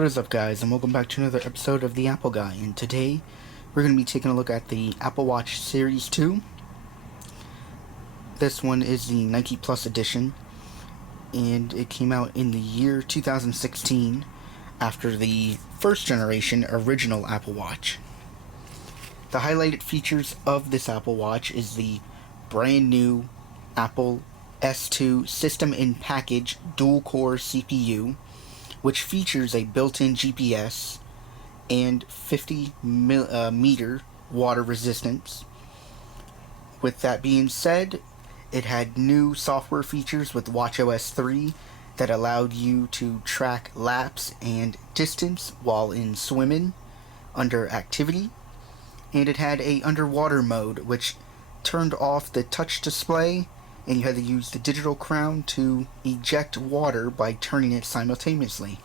What is up, guys, and welcome back to another episode of The Apple Guy. And today we're going to be taking a look at the Apple Watch Series 2. This one is the Nike Plus edition, and it came out in the year 2016 after the first generation original Apple Watch. The highlighted features of this Apple Watch is the brand new Apple S2 System-in-Package dual-core CPU, which features a built-in GPS and 50 meter water resistance. With that being said, it had new software features with watchOS 3 that allowed you to track laps and distance while in swimming under activity, and it had a underwater mode which turned off the touch display, and you had to use the digital crown to eject water by turning it simultaneously.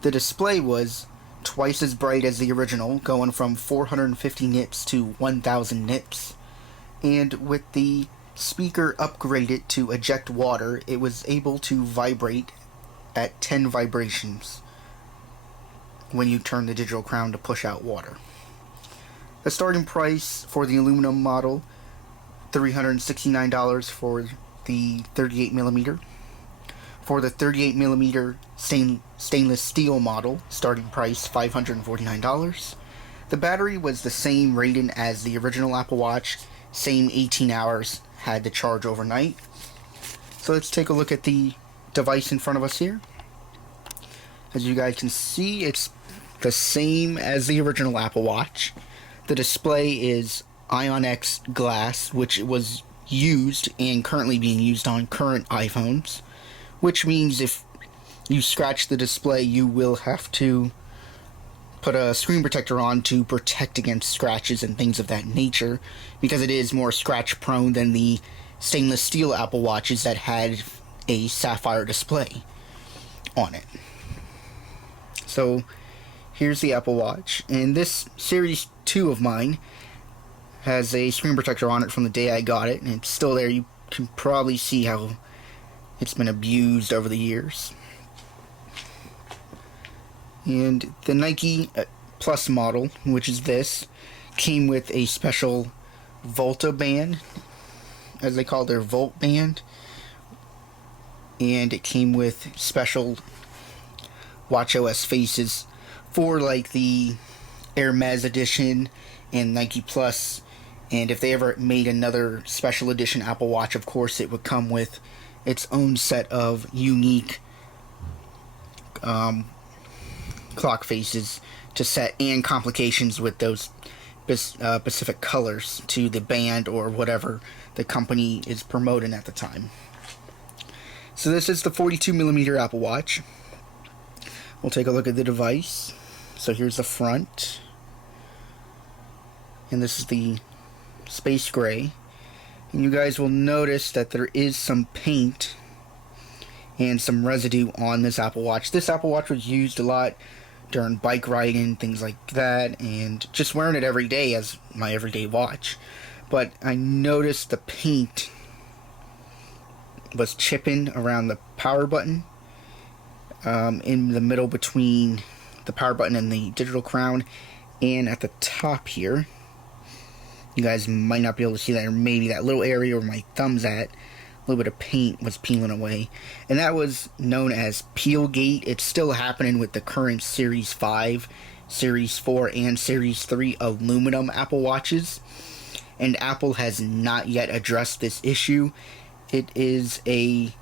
The display was twice as bright as the original, going from 450 nits to 1000 nits, and with the speaker upgraded to eject water, it was able to vibrate at 10 vibrations when you turn the digital crown to push out water. The starting price for the aluminum model, $369 for the 38mm. For the 38mm stainless steel model, starting price $549. The battery was the same rating as the original Apple Watch, same 18 hours, had to charge overnight. So let's take a look at the device in front of us here. As you guys can see, it's the same as the original Apple Watch. The display is ION-X glass, which was used and currently being used on current iPhones, which means if you scratch the display, you will have to put a screen protector on to protect against scratches and things of that nature, because it is more scratch prone than the stainless steel Apple Watches that had a sapphire display on it. So here's the Apple Watch, and this Series 2 of mine has a screen protector on it from the day I got it, and it's still there. You can probably see how it's been abused over the years. And the Nike Plus model, which is this, came with a special Volta band, as they call their Volt band, and it came with special watchOS faces for like the Hermes edition and Nike Plus. And if they ever made another special edition Apple Watch, of course it would come with its own set of unique clock faces to set, and complications with those specific colors to the band or whatever the company is promoting at the time. So this is the 42mm Apple Watch. We'll take a look at the device. So here's the front, and this is the space gray. And you guys will notice that there is some paint and some residue on this Apple Watch. This Apple Watch was used a lot during bike riding, things like that, and just wearing it every day as my everyday watch. But I noticed the paint was chipping around the power button, in the middle between the power button and the digital crown, and at the top here. You guys might not be able to see that, or maybe that little area where my thumb's at, a little bit of paint was peeling away, and that was known as Peelgate. It's still happening with the current Series 5, Series 4, and Series 3 aluminum Apple Watches, and Apple has not yet addressed this issue. It is a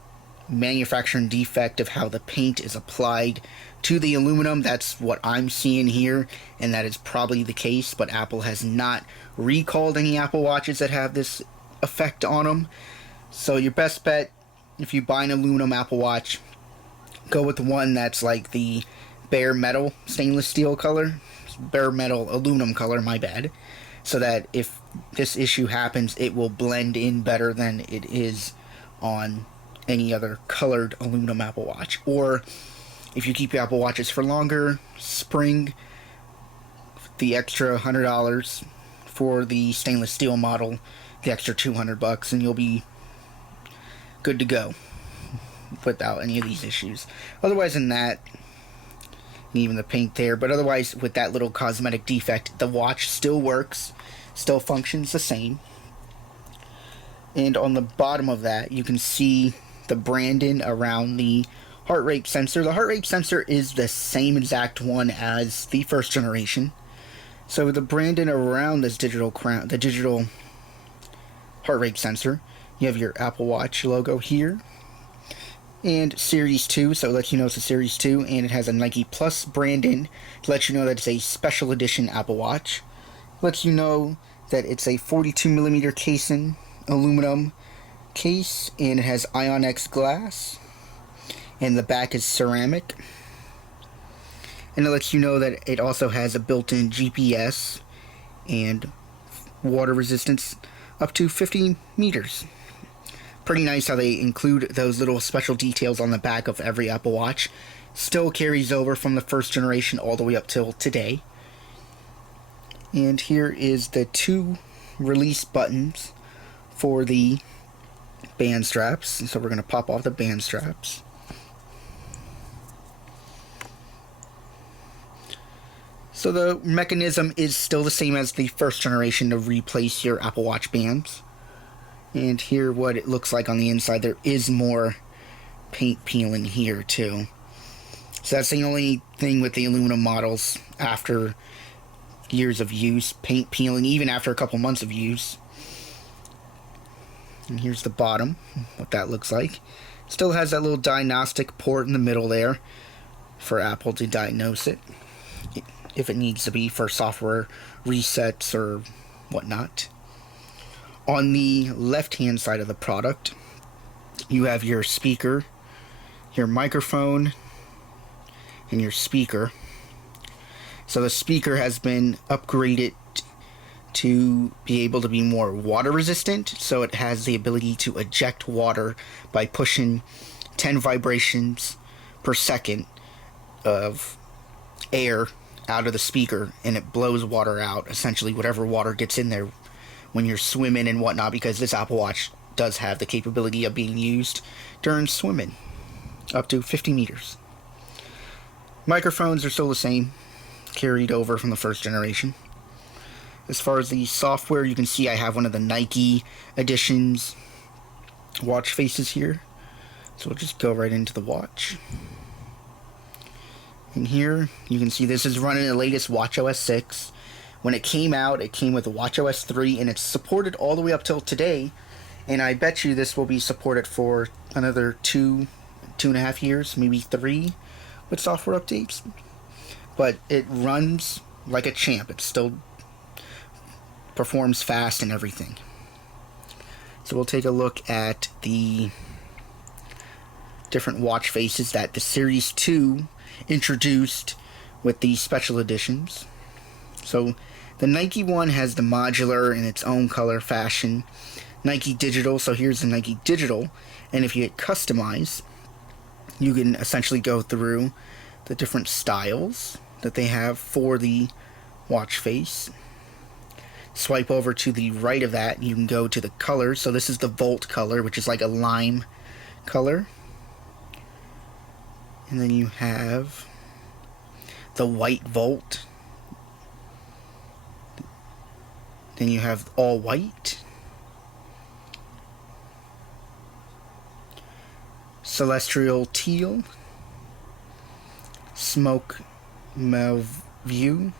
manufacturing defect of how the paint is applied to the aluminum. That's what I'm seeing here, and that is probably the case, but Apple has not recalled any Apple Watches that have this effect on them. So your best bet, if you buy an aluminum Apple Watch, go with the one that's like the bare metal stainless steel color, bare metal aluminum color, my bad, so that if this issue happens, it will blend in better than it is on any other colored aluminum Apple Watch. Or if you keep your Apple Watches for longer, spring the extra $100 for the stainless steel model, the extra $200, and you'll be good to go without any of these issues. Otherwise than that, and even the paint there. But otherwise, with that little cosmetic defect, the watch still works, still functions the same. And on the bottom of that, you can see the branding around the heart rate sensor. The heart rate sensor is the same exact one as the first generation. So the branding around this digital crown, the digital heart rate sensor, you have your Apple Watch logo here, and Series 2, so it lets you know it's a Series 2, and it has a Nike Plus branding to let you know that it's a special edition Apple Watch. It lets you know that it's a 42mm casing, aluminum case, and it has Ion-X glass, and the back is ceramic. And it lets you know that it also has a built-in GPS and water resistance up to 50 meters. Pretty nice how they include those little special details on the back of every Apple Watch. Still carries over from the first generation all the way up till today. And here is the 2 release buttons for the band straps. So we're going to pop off the band straps. So the mechanism is still the same as the first generation to replace your Apple Watch bands. And here what it looks like on the inside. There is more paint peeling here too. So that's the only thing with the aluminum models after years of use. Paint peeling even after a couple months of use. And here's the bottom, what that looks like. Still has that little diagnostic port in the middle there for Apple to diagnose it if it needs to be for software resets or whatnot. On the left-hand side of the product, you have your speaker, your microphone, and your speaker. So the speaker has been upgraded to be able to be more water resistant, so it has the ability to eject water by pushing 10 vibrations per second of air out of the speaker, and it blows water out, essentially whatever water gets in there when you're swimming and whatnot, because this Apple Watch does have the capability of being used during swimming up to 50 meters. Microphones are still the same, carried over from the first generation. As far as the software, you can see I have one of the Nike editions watch faces here, so we'll just go right into the watch. And here you can see this is running the latest watchOS 6. When it came out, it came with watchOS 3, and it's supported all the way up till today. And I bet you this will be supported for another 2.5 years, maybe 3, with software updates. But it runs like a champ. It still performs fast and everything. So we'll take a look at the different watch faces that the Series 2 introduced with the special editions. So the Nike one has the modular in its own color fashion. Nike Digital, so here's the Nike Digital, and if you hit customize, you can essentially go through the different styles that they have for the watch face. Swipe over to the right of that, you can go to the colors. So this is the Volt color, which is like a lime color. And then you have the white Volt. Then you have all white. Celestial teal. Smoke View.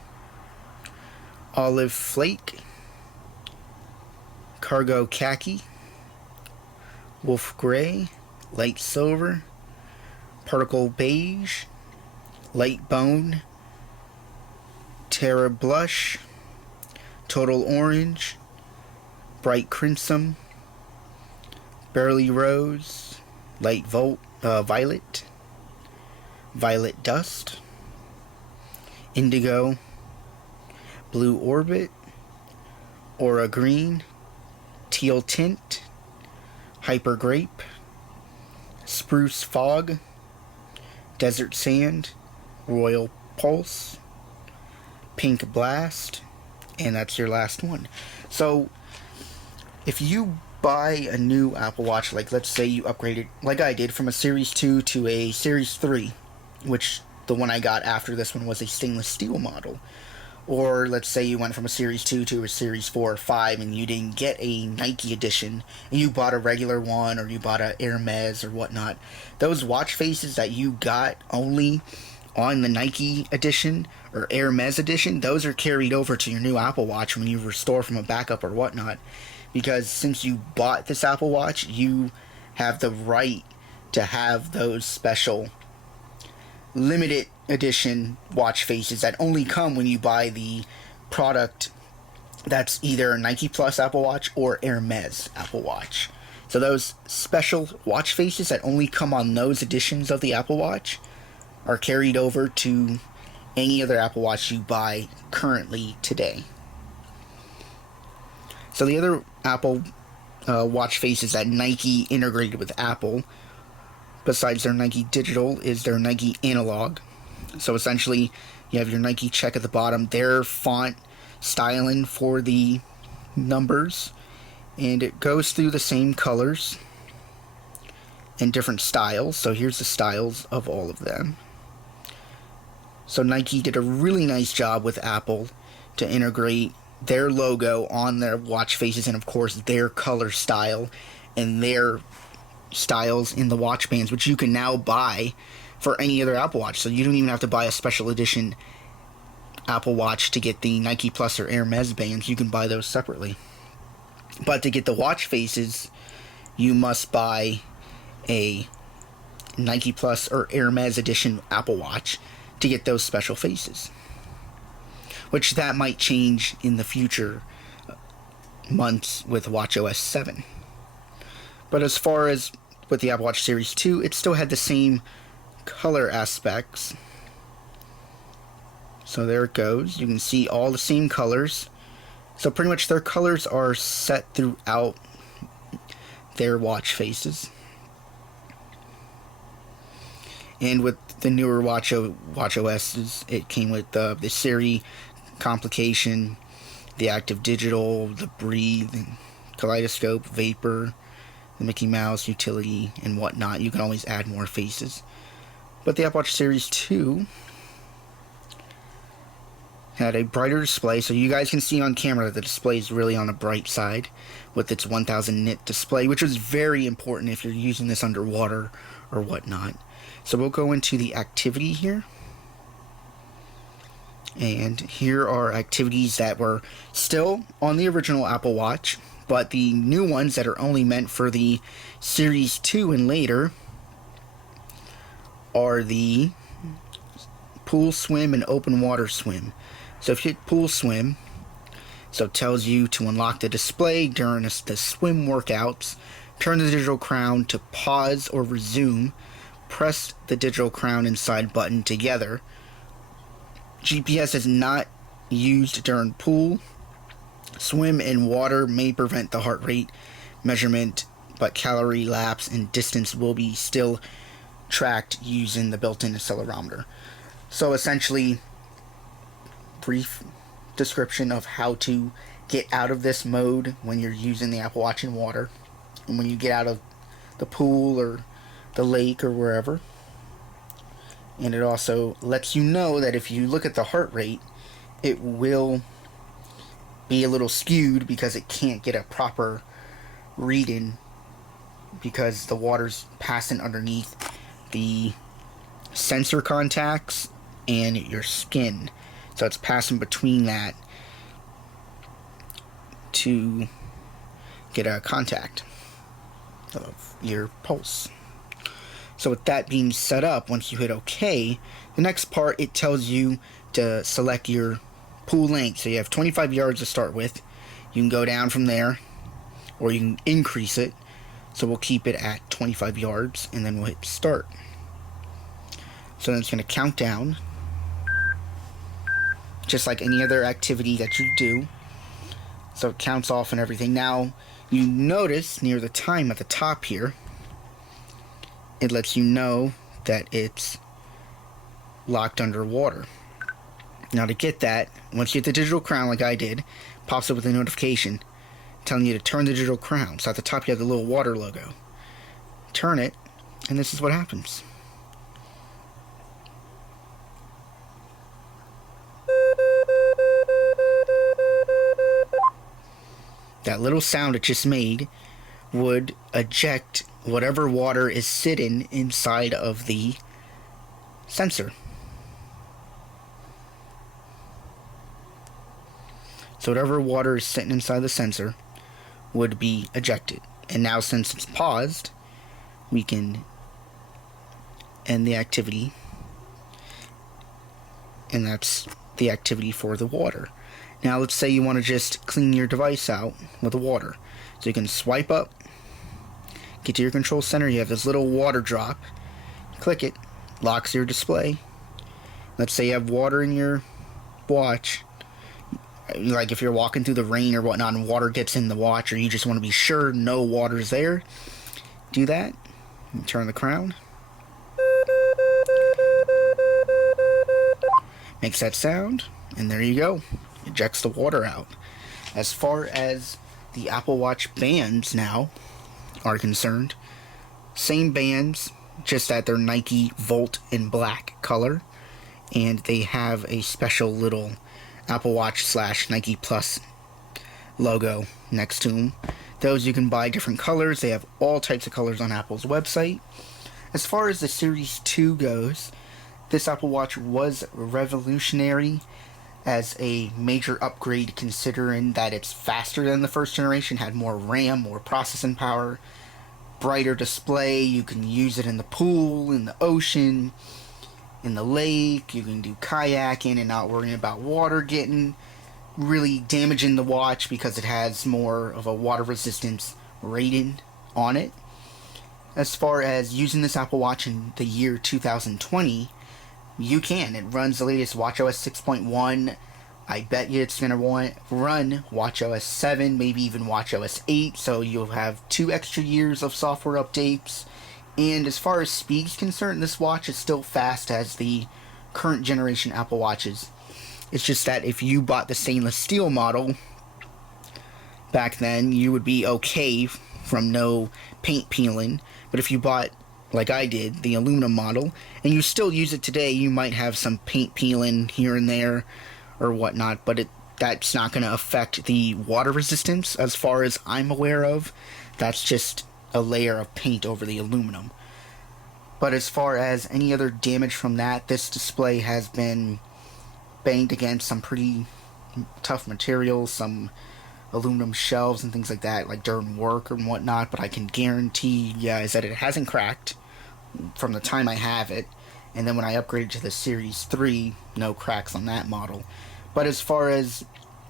Olive flake. Cargo khaki. Wolf gray. Light silver. Particle beige. Light bone. Terra blush. Total orange. Bright crimson. Barley rose. Light violet. Violet dust. Indigo. Blue orbit. Aura green. Teal tint. Hyper grape. Spruce fog. Desert sand. Royal pulse. Pink blast. And that's your last one. So if you buy a new Apple Watch, like let's say you upgraded like I did from a Series 2 to a Series 3, which the one I got after this one was a stainless steel model. Or let's say you went from a Series 2 to a Series 4 or 5 and you didn't get a Nike edition and you bought a regular one or you bought a Hermes or whatnot. Those watch faces that you got only on the Nike edition or Hermes edition, those are carried over to your new Apple Watch when you restore from a backup or whatnot. Because since you bought this Apple Watch, you have the right to have those special limited edition watch faces that only come when you buy the product that's either Nike Plus Apple Watch or Hermes Apple Watch. So those special watch faces that only come on those editions of the Apple Watch are carried over to any other Apple Watch you buy currently today. So the other Apple watch faces that Nike integrated with Apple, besides their Nike Digital, is their Nike Analog. So essentially, you have your Nike check at the bottom, their font styling for the numbers, and it goes through the same colors and different styles. So here's the styles of all of them. So Nike did a really nice job with Apple to integrate their logo on their watch faces and, of course, their color style and their styles in the watch bands, which you can now buy for any other Apple Watch. So you don't even have to buy a special edition Apple Watch to get the Nike Plus or Hermes bands. You can buy those separately. But to get the watch faces, you must buy a Nike Plus or Hermes edition Apple Watch to get those special faces, which that might change in the future months with watchOS 7. But as far as with the Apple Watch Series 2, it still had the same color aspects. So there it goes. You can see all the same colors. So pretty much their colors are set throughout their watch faces. And with the newer watchOSs, it came with the Siri complication, the Active Digital, the Breathe, Kaleidoscope, Vapor, the Mickey Mouse utility, and whatnot. You can always add more faces. But the Apple Watch Series 2 had a brighter display, so you guys can see on camera that the display is really on the bright side with its 1000 nit display, which is very important if you're using this underwater or whatnot. So we'll go into the activity here. And here are activities that were still on the original Apple Watch, but the new ones that are only meant for the Series 2 and later are the pool swim and open water swim. So if you hit pool swim, so it tells you to unlock the display during the swim workouts, turn the digital crown to pause or resume, press the digital crown and side button together. GPS is not used during pool. Swim in water may prevent the heart rate measurement, but calorie lapse and distance will be still tracked using the built-in accelerometer. So essentially, brief description of how to get out of this mode when you're using the Apple Watch in water, and when you get out of the pool or the lake or wherever. And it also lets you know that if you look at the heart rate, it will be a little skewed because it can't get a proper reading because the water's passing underneath the sensor contacts and your skin. So it's passing between that to get a contact of your pulse. So with that being set up, once you hit OK, the next part, it tells you to select your pool length. So you have 25 yards to start with. You can go down from there, or you can increase it. So we'll keep it at 25 yards, and then we'll hit start. So then it's going to count down, just like any other activity that you do. So it counts off and everything. Now, you notice near the time at the top here, it lets you know that it's locked underwater. Now to get that, once you hit the digital crown like I did, pops up with a notification telling you to turn the digital crown. So at the top you have the little water logo. Turn it, and this is what happens. that little sound it just made would eject whatever water is sitting inside of the sensor. So whatever water is sitting inside the sensor would be ejected. And now since it's paused, we can end the activity. And that's the activity for the water. Now let's say you want to just clean your device out with the water. So you can swipe up, get to your control center, you have this little water drop, click it, locks your display. Let's say you have water in your watch, like if you're walking through the rain or whatnot and water gets in the watch, or you just want to be sure no water's there, do that, and turn the crown. Makes that sound, and there you go. Ejects the water out. As far as the Apple Watch bands now are concerned, same bands, just that they're Nike Volt in black color, and they have a special little Apple Watch / Nike Plus logo next to them. Those you can buy different colors. They have all types of colors on Apple's website. As far as the Series 2 goes, this Apple Watch was revolutionary as a major upgrade, considering that it's faster than the first generation, had more RAM, more processing power, brighter display. You can use it in the pool, in the ocean, in the lake. You can do kayaking and not worrying about water getting really damaging the watch because it has more of a water resistance rating on it. As far as using this Apple Watch in the year 2020, you can. It runs the latest watchOS 6.1. I bet you it's going to run watchOS 7, maybe even watchOS 8, so you'll have 2 extra years of software updates. And as far as speed is concerned, this watch is still fast as the current generation Apple Watches. It's just that if you bought the stainless steel model back then, you would be okay from no paint peeling. But if you bought, like I did, the aluminum model, and you still use it today, you might have some paint peeling here and there or whatnot, but that's not going to affect the water resistance as far as I'm aware of. That's just a layer of paint over the aluminum. But as far as any other damage from that, this display has been banged against some pretty tough materials, some aluminum shelves and things like that, like during work and whatnot, but I can guarantee you guys that it hasn't cracked from the time I have it. And then when I upgraded to the Series 3, no cracks on that model. But as far as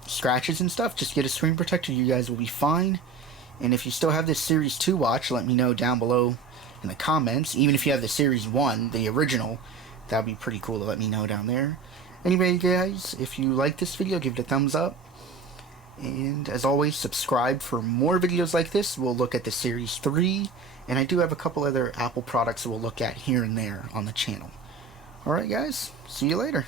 scratches and stuff, just get a screen protector, you guys will be fine. And if you still have this Series 2 watch, let me know down below in the comments. Even if you have the Series 1, the original, that would be pretty cool to let me know down there. Anyway, guys, if you like this video, give it a thumbs up. And as always, subscribe for more videos like this. We'll look at the Series 3, and I do have a couple other Apple products that we'll look at here and there on the channel. Alright guys, see you later.